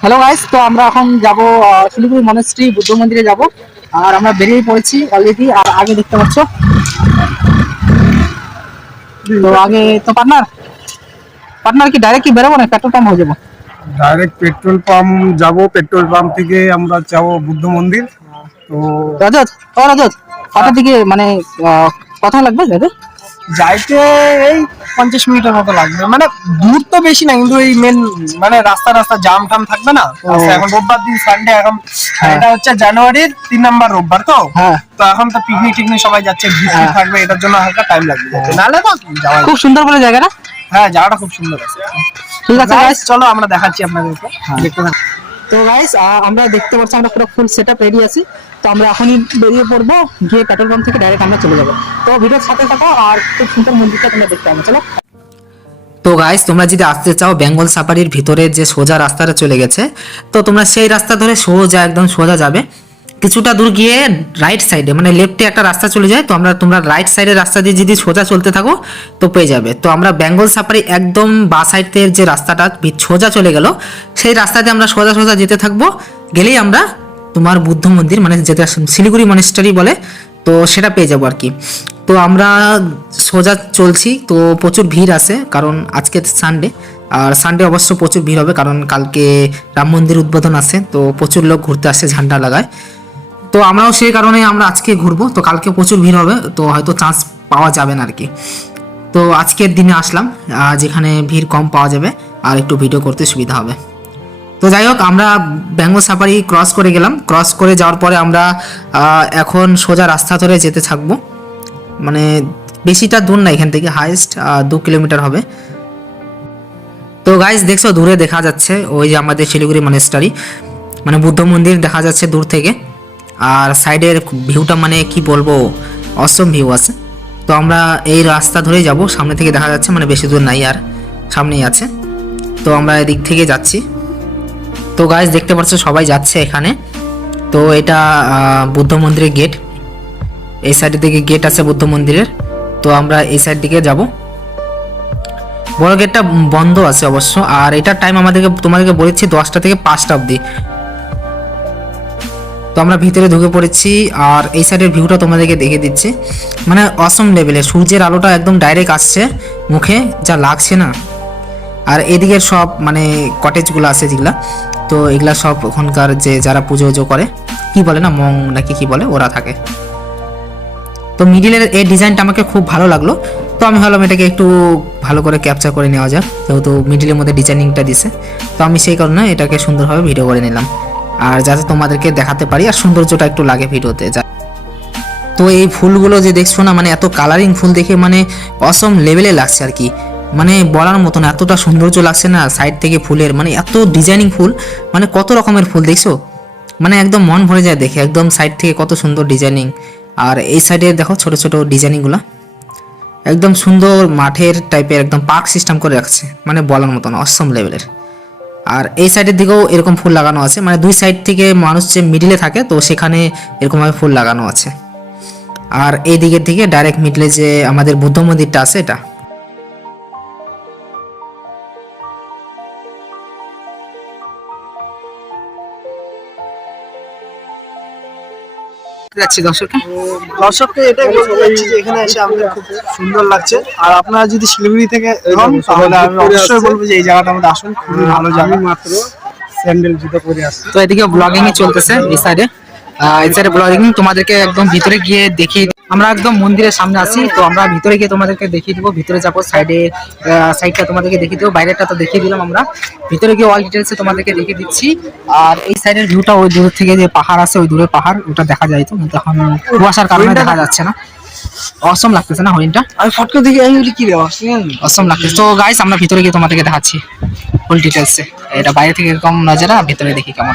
Hello guys তো আমরা এখন যাব শিলিগুড়ি মনেস্ট্রি বুদ্ধ মন্দিরে যাব। আর আমরা বেরিয়ে পড়েছি অলরেডি আর আগে দেখতে পাচ্ছ। তো আগে তো পার্টনার পার্টনার কি ডাইরেক্ট কি বেরোবো না পেট্রোল পাম্প হয়ে যাব? ডাইরেক্ট পেট্রোল পাম্প যাব পেট্রোল পাম্প থেকে আমরা যাব বুদ্ধ মন্দির। তো রজত ও রজত দিকে মানে কথা লাগবে যাবে যাইতে এই পঞ্চাশ মিনিটের মতো লাগবে। মানে দূর তো বেশি না কিন্তু এই মেন মানে রাস্তা রাস্তা জাম টাম থাকবে না? এখন রোববার দিন সানডে এখন হ্যাঁ। এটা হচ্ছে জানুয়ারির তিন নাম্বার রোববার তো? হ্যাঁ। তো এখন তো পিকনিক টিকনিক সবাই যাচ্ছে হ্যাঁ। থাকবে এটার জন্য হালকা টাইম লাগবে। নাহলে তো যাওয়া খুব সুন্দর বলে জায়গাটা? হ্যাঁ জায়গাটা খুব সুন্দর আছে। ঠিক আছে চলো আমরা দেখাচ্ছি আপনাদেরকে। দেখতে থাকুন। তো গাইস আমরা দেখতে পাচ্ছি আমরা পুরো ফুল সেট আপ রেডি আছি। তো আমরা এখনই বেরিয়ে পড়ব, গিয়ে পেট্রোল পাম্প থেকে ডাইরেক্ট আমরা চলে যাব। তো ভিডিওর সাথে থাকো আর খুব সুন্দর মন্দিরটা তোমরা দেখতে পাবো, চলো। তো গাইস তোমরা যদি আসতে চাও বেঙ্গল সাফারির ভিতরে যে সোজা রাস্তাটা চলে গেছে, তো তোমরা সেই রাস্তা ধরে সোজা, একদম সোজা যাবে। কিছুটা দূর গিয়ে রাইট সাইডে মানে লেফটে একটা রাস্তা চলে যায়, তো আমরা, তোমরা রাইট সাইডের রাস্তা দিয়ে যদি সোজা চলতে থাকো, তো পেয়ে যাবে। তো আমরা বেঙ্গল সাফারি একদম বা সাইডের যে রাস্তাটা সোজা চলে গেল, সেই রাস্তাতে আমরা সোজা সোজা যেতে থাকব। গেলেই আমরা তোমার বুদ্ধ মন্দির মানে যেটা শিলিগুড়ি মনেস্টারি বলে, তো সেটা পেয়ে যাব আর কি। তো আমরা সোজা চলছি, তো প্রচুর ভিড় আছে, কারণ আজকে সানডে আর সানডে অবশ্য প্রচুর ভিড় হবে, কারণ কালকে রাম মন্দির উদ্বোধন আছে, তো প্রচুর লোক ঘুরতে আসে, ঝান্ডা লাগায়। তো আমরাও সেই কারণে আমরা আজকে ঘুরবো। তো কালকে প্রচুর ভিড় হবে, তো হয়তো চান্স পাওয়া যাবে না আর কি তো আজকের দিনে আসলাম যেখানে ভিড় কম পাওয়া যাবে, আর একটু ভিডিও করতে সুবিধা হবে। তো যাই হোক, আমরা বেঙ্গল সাফারি ক্রস করে গেলাম। ক্রস করে যাওয়ার পরে আমরা এখন সোজা রাস্তা ধরে যেতে থাকব। মানে বেশিটা দূর না এখান থেকে হাইস্ট দু কিলোমিটার হবে। তো গাইজ দেখছ, দূরে দেখা যাচ্ছে, ওই যে আমাদের শিলিগুড়ি মনেস্টারি মানে বুদ্ধ মন্দির দেখা যাচ্ছে দূর থেকে। আর সাইডের ভিউটা মানে কি বলব, অসম ভিউ আছে। তো আমরা এই রাস্তা ধরেই যাব, সামনে থেকে দেখা যাচ্ছে মানে বেশি দূর নাই আর, সামনেই আছে। তো আমরা এদিক থেকে যাচ্ছি। তো গাইজ দেখতে পাচ্ছ সবাই যাচ্ছে এখানে। তো এটা বুদ্ধ মন্দিরের গেট এই সাইডের দিকে গেট আছে বুদ্ধ মন্দিরের। তো আমরা এই সাইড দিকে যাব। বড় গেটটা বন্ধ আছে অবশ্য। আর এটার টাইম আমাদেরকে, তোমাদেরকে বলেছি দশটা থেকে পাঁচটা অবধি। তো আমরা ভিতরে ঢুকে পড়েছি আর এই সাইডের ভিউটা তোমাদেরকে দেখে দিচ্ছি। মানে অসম লেভেলে সূর্যের আলোটা একদম ডাইরেক্ট আসছে মুখে, যা লাগছে না। আর এদিকের সব মানে কটেজগুলো আছে যেগুলা, তো এগুলা সব ওখানকার যে যারা পুজো উজো করে, কি বলে না, মং নাকি কি বলে, ওরা থাকে। তো মিডিলের এই ডিজাইনটা আমাকে খুব ভালো লাগল। তো আমি ভাবলাম এটাকে একটু ভালো করে ক্যাপচার করে নেওয়া যাক, যেহেতু মিডিলের মধ্যে ডিজাইনিংটা দিছে। তো আমি সেই কারণে এটাকে সুন্দরভাবে ভিডিও করে নিলাম। আর যাতে তোমাদেরকে দেখাতে পারি আর সৌন্দর্যটা একটু লাগে ভিডিওতে, যা তো এই ফুলগুলো যে দেখছ না মানে এত কালারিং ফুল দেখে মানে অসম লেভেলে লাগছে আর কি। মানে বলার মতন এতটা সৌন্দর্য লাগছে না সাইড থেকে ফুলের মানে এত ডিজাইনিং ফুল মানে কত রকমের ফুল দেখছ? মানে একদম মন ভরে যায় দেখে, একদম সাইড থেকে কত সুন্দর ডিজাইনিং আর এই সাইডে দেখো ছোট ছোট ডিজাইনিংগুলো একদম সুন্দর মাঠের টাইপের একদম পার্ক সিস্টেম করে রাখছে মানে বলার মতন অসম লেভেলের আর এই সাইডের দিকেও এরকম ফুল লাগানো আছে। মানে দুই সাইড থেকে মানুষ যে মিডিলে থাকে, তো সেখানে এরকমভাবে ফুল লাগানো আছে। আর এই দিকের থেকে ডাইরেক্ট মিডলে যে আমাদের বুদ্ধ মন্দিরটা আছে, এটা। যাচ্ছি দর্শককে। দর্শককে এটাই বলতে চাচ্ছি যে এখানে এসে আমাদের খুব সুন্দর লাগছে। আর আপনারা যদি শিলিগুড়ি থেকে হন তাহলে আমি অবশ্যই বলব যে এই জায়গাটা আমাদের আসুন খুবই ভালো জায়গা। মাত্র স্যান্ডেল জুতো পরে আসছি। তো এদিকে ব্লগিং চলতেছে এই সাইডে এই সাইডে ব্লগিং তোমাদেরকে একদম ভিতরে গিয়ে দেখিয়ে আমরা একদম মন্দিরের সামনে আছি তো আমরা ভিতরে গিয়ে তোমাদেরকে দেখিয়ে দিব ভিতরে যাব সাইডে সাইডটা তোমাদেরকে দেখিয়ে দেবো বাইরেটা তো দেখিয়ে দিলাম আমরা। ভিতরে গিয়ে অল ডিটেলসে তোমাদেরকে দেখিয়ে দিচ্ছি। আর এই সাইডের ভিউটা ওই দূর থেকে যে পাহাড় আছে ওই দূরে পাহাড় ওটা দেখা যায় তো কিন্তু এখন কুয়াশার কারণে দেখা যাচ্ছে না। অসম লাগতেছে না হরিণটা? আমি ফটকে দেখি আমি বলি কি রে অসম? লাগতেছে। তো গাইস আমরা ভিতরে গিয়ে তোমাদেরকে দেখাচ্ছি ফুল ডিটেলসে এটা বাইরে থেকে এরকম নজরা ভিতরে দেখি কেমন।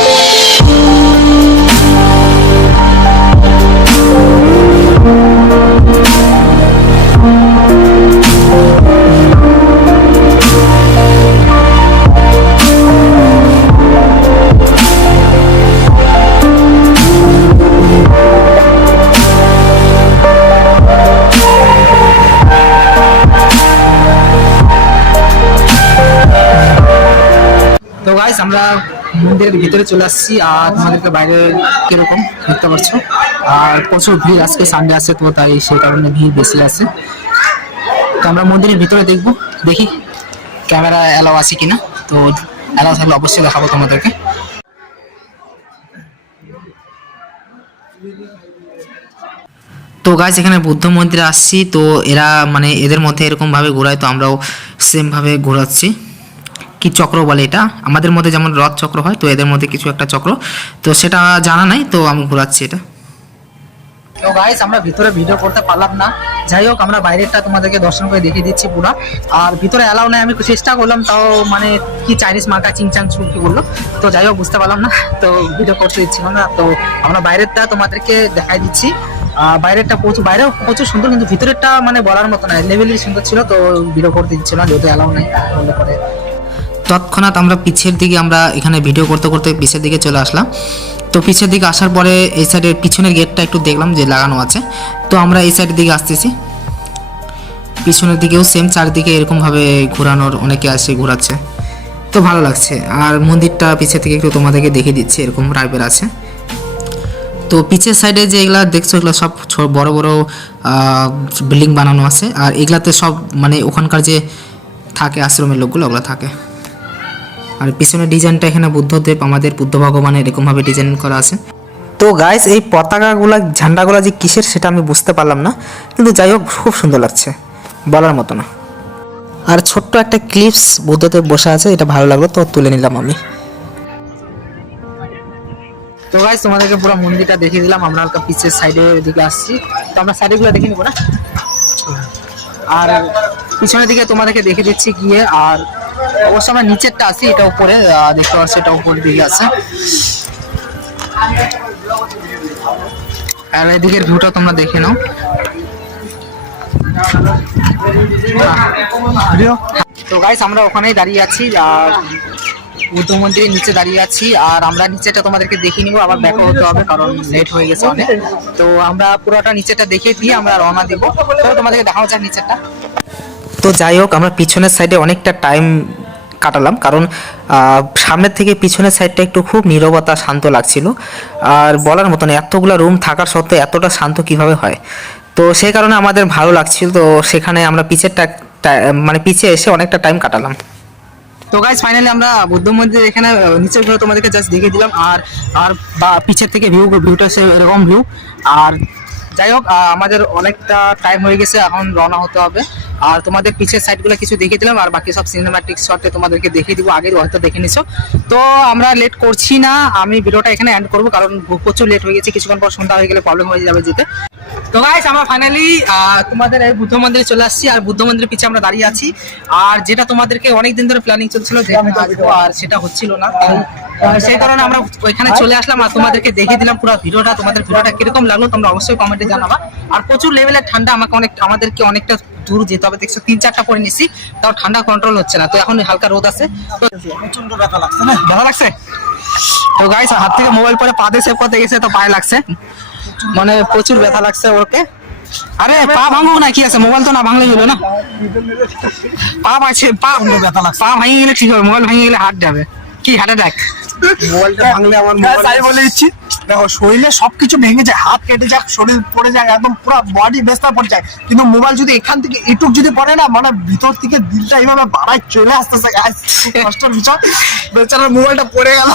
তো গাইস আমরা মন্দিরের ভিতরে চলে আসছি। আর তোমাদেরকে বাইরে কীরকম দেখতে পাচ্ছ? আর প্রচুর ভিড়, আজকে সানডে আছে তো, তাই সেই কারণে ভিড় বেশি আছে। তো আমরা মন্দিরের ভিতরে দেখব, দেখি ক্যামেরা অ্যালাউ আছে কিনা। তো অ্যালাউ থাকলে অবশ্যই দেখাবো তোমাদেরকে। তো গাছ এখানে বুদ্ধ মন্দিরে আসছি। তো এরা মানে এদের মধ্যে এরকম ভাবে ঘোরায়, তো আমরাও সেম ভাবে ঘোরাচ্ছি। কি চক্র বলে এটা? আমাদের মধ্যে যেমন রথ চক্র হয়, তো এদের মধ্যে কিছু একটা চক্র। তো সেটা জানা নাই, তো আমি ঘোরাচ্ছি এটা। তো গাইস আমরা ভিতরে ভিডিও করতে পারলাম না। যাই হোক, আমরা বাইরেরটা তোমাদেরকে দর্শন করে দেখিয়ে দিচ্ছি পুরো। আর ভিতরে অ্যালাউ নাই, আমি চেষ্টা করলাম, তাও মানে কি চাইনিজ মার্কা চিংচাং ছু কি বলল। তো যাই হোক, বুঝতে পারলাম না, তো ভিডিও করতে দিচ্ছিল না। তো আমরা বাইরেরটা তোমাদেরকে দেখাই দিচ্ছি। বাইরেরটা প্রচুর বাইরেও প্রচুর সুন্দর, কিন্তু ভিতরেরটা মানে বলার মতো না লেভেলই সুন্দর ছিল, তো ভিডিও করতে দিচ্ছিল না যেহেতু অ্যালাউ নাই পরে। তৎক্ষণাৎ আমরা পিছের দিকে আমরা এখানে ভিডিও করতে করতে পিছের দিকে চলে আসলাম। তো পিছের দিকে আসার পরে এই সাইডের পিছনের গেটটা একটু দেখলাম যে লাগানো আছে। তো আমরা এই সাইডের দিকে আসতেছি। পিছনের দিকেও সেম চারিদিকে এরকমভাবে ঘোরানোর অনেকে আসে ঘোরাচ্ছে। তো ভালো লাগছে। আর মন্দিরটা পিছের থেকে একটু তোমাদেরকে দেখিয়ে দিচ্ছি, এরকম টাইপের আছে। তো পিছের সাইডে যে এগুলা দেখছ, এগুলো সব বড় বড় বিল্ডিং বানানো আছে। আর এগুলাতে সব মানে ওখানকার যে থাকে আশ্রমের লোকগুলো, ওগুলো থাকে। আর পিছনের ডিজাইনটা এখানে বুদ্ধদেব, আমাদের বুদ্ধ ভগবানের এরকমভাবে ডিজাইন করা আছে। তো গাইস এই পতাকাগুলা, ঝান্ডাগুলা যে কিসের সেটা আমি বুঝতে পারলাম না, কিন্তু যাই হোক, খুব সুন্দর লাগছে, বলার মতো না। আর ছোট্ট একটা ক্লিপস বুদ্ধদেব বসে আছে, এটা ভালো লাগল, তো তুলে নিলাম আমি। তো গাইস তোমাদেরকে পুরো মন্দিরটা দেখিয়ে দিলাম, আমরা হালকা পিছের সাইডে দিকে আসছি। তো আমরা সাইডে গুলো দেখে নিবো না? আর পিছনের দিকে তোমাদেরকে দেখে দিচ্ছি গিয়ে, আর অবশ্য আমরা নিচেরটা আছি, এটা উপরে দেখতে পাচ্ছি এটা উপরের দিকে আছে। আর এদিকের ভিউটা তোমরা দেখে নাও। তো গাইস আমরা ওখানেই দাঁড়িয়ে আছি, আর বুদ্ধ মন্দিরের নিচে দাঁড়িয়ে আছি, আর আমরা নিচেটা তোমাদেরকে দেখিয়ে নিবো, আবার ব্যাকও হতে হবে, কারণ লেট হয়ে গেছে অনেক। তো আমরা পুরোটা নিচেটা দেখিয়ে দিয়ে আমরা রওনা দিব। তো তোমাদেরকে দেখাও যাক নিচেরটা। তো যাই হোক, আমরা পিছনের সাইডে অনেকটা টাইম কাটালাম, কারণ সামনের থেকে পিছনের সাইডটা একটু খুব নীরবতা শান্ত লাগছিল। আর বলার মতন এতগুলো রুম থাকার সত্ত্বেও এতটা শান্ত কীভাবে হয়? তো সেই কারণে আমাদের ভালো লাগছিল, তো সেখানে আমরা পিছেরটা মানে পিছে এসে অনেকটা টাইম কাটালাম। তো গাইজ ফাইনালি আমরা বুদ্ধ মন্দির এখানে নিচের ভিউ তোমাদেরকে জাস্ট দেখিয়ে দিলাম, আর আর বা, পিছের থেকে ভিউ ভিউটা সে এরকম ভিউ আর যাই হোক আমাদের অনেকটা টাইম হয়ে গেছে এখন রওনা হতে হবে। আর তোমাদের পিছের সাইডগুলো কিছু দেখিয়ে দিলাম আর বাকি সব সিনেমাটিক শটে তোমাদেরকে দেখিয়ে দিব আগের হয়তো দেখে নিছো। তো আমরা লেট করছি না আমি ভিডিওটা এখানে এন্ড করব কারণ প্রচুর লেট হয়ে গেছে কিছুক্ষণ পর সন্ধ্যা হয়ে গেলে প্রবলেম হয়ে যাবে যেতে। তো গাইস আমরা ফাইনালি তোমাদের এই বুদ্ধ মন্দিরে চলে আসছি আর বুদ্ধ মন্দিরের পিছে আমরা দাঁড়িয়ে আছি। আর যেটা তোমাদেরকে অনেক দিন ধরে প্ল্যানিং চলছিল আর সেটা হচ্ছিল না। সেই কারণে আমরা ওইখানে চলে আসলাম আর তোমাদেরকে দেখিয়ে দিলাম পুরো ভিডিওটা তোমাদের ভিডিওটা কীরকম লাগল তোমরা অবশ্যই কমেন্টে জানাবা। আর প্রচুর লেভেলের ঠান্ডা আমাকে অনেক আমাদেরকে অনেকটা দূর যেতে হবে। দেখছ তিন চারটা পরে নিছি তাও ঠান্ডা কন্ট্রোল হচ্ছে না। তো এখন হালকা রোদ আছে। প্রচণ্ড ব্যথা লাগছে না? ভালো লাগছে? তো গাইস হাত থেকে মোবাইল পরে পা দিয়ে সেভ করতে গেছে তো পায়ে লাগছে। মানে প্রচুর ব্যথা লাগছে ওকে আরে পা ভাঙুক না কি আছে? মোবাইল তো না ভাঙলেই হলো না। পা আছে পা ব্যথা লাগছে পা ভেঙে গেলে ঠিক হবে? মোবাইল ভেঙে গেলে হাত যাবে। কি হার্ট অ্যাটাক মোবাইলটা ভাঙলে আমার মোবাইল তাই বলে দিচ্ছি। দেখো শরীরে সবকিছু ভেঙে যায় হাত কেটে যাক শরীর পড়ে যায় একদম পুরো বডি বেস্তা পড়ে যায়। কিন্তু মোবাইল যদি এখান থেকে এটুক যদি পড়ে না মানে ভিতর থেকে দিলটা এইভাবে বাড়ায় চলে আসতেছে কষ্টের বিষয়। বেচারার মোবাইলটা পড়ে গেল।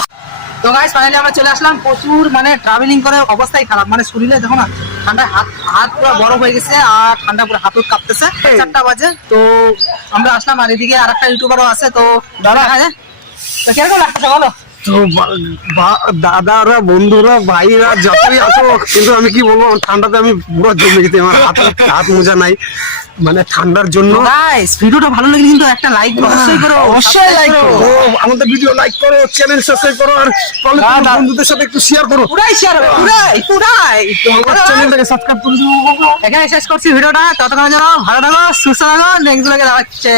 তো গাইস ফাইনালি আমরা চলে আসলাম। প্রচুর মানে ট্রাভেলিং করে অবস্থাই খারাপ। মানে শরীরে দেখো না ঠান্ডায় হাত হাত পুরো বড় হয়ে গেছে আর ঠান্ডা পুরো হাত কাঁপতেছে। চারটা বাজে। তো আমরা আসলাম আর এদিকে আর একটা ইউটিউবারও আছে। তো দাদা হ্যাঁ। তো কীরকম লাগতেছে বলো তো বা- বা- দাদারা বন্ধুরা ভাইরা যতই আসো কিন্তু আমি কি বলব ঠান্ডাতে আমি পুরো জমে গেছি আমার হাত হাত মোজা নাই। মানে ঠান্ডার জন্য গাইস ভিডিওটা ভালো লাগলে কিন্তু একটা লাইক অবশ্যই করো অবশ্যই লাইক করো। আমাদের ভিডিও লাইক করো চ্যানেল সাবস্ক্রাইব করো আর। বন্ধুদের সাথে একটু শেয়ার করো। পুরাই শেয়ার করো পুরাই পুরাই। তো আমার চ্যানেলটাকে সাবস্ক্রাইব করে দিও। এখানে শেষ করছি ভিডিওটা ততক্ষণ যেন ভালো থাকো সুস্থ থাকো নেক্সট দেখা হচ্ছে।